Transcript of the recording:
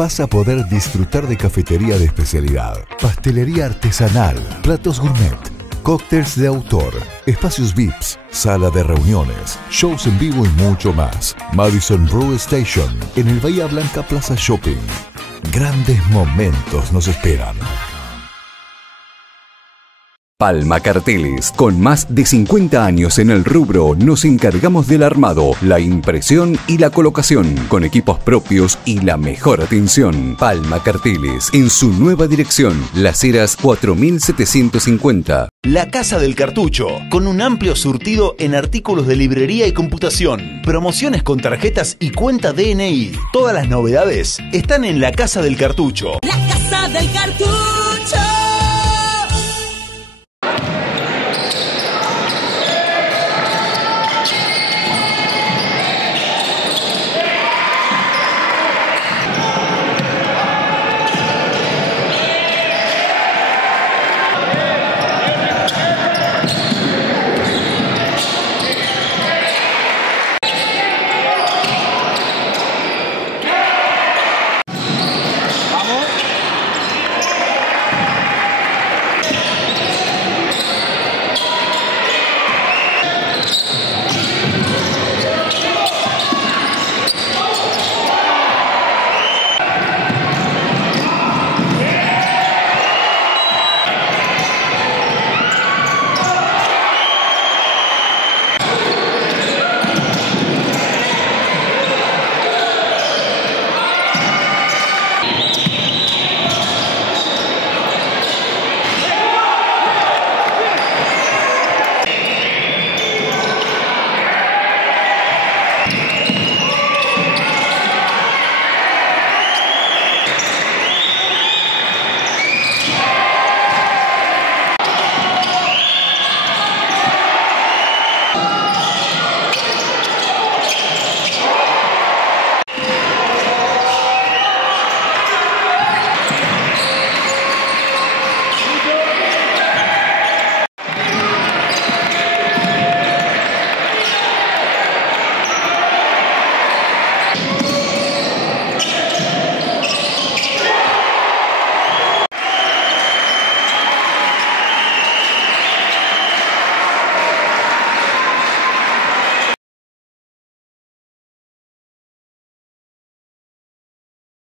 vas a poder disfrutar de cafetería de especialidad, pastelería artesanal, platos gourmet, cócteles de autor, espacios VIPs, sala de reuniones, shows en vivo y mucho más. Madison Brew Station, en el Bahía Blanca Plaza Shopping. Grandes momentos nos esperan. Palma Carteles. Con más de 50 años en el rubro, nos encargamos del armado, la impresión y la colocación, con equipos propios y la mejor atención. Palma Carteles, en su nueva dirección, Las Heras 4750. La Casa del Cartucho, con un amplio surtido en artículos de librería y computación, promociones con tarjetas y cuenta DNI. Todas las novedades están en La Casa del Cartucho. La Casa del Cartucho.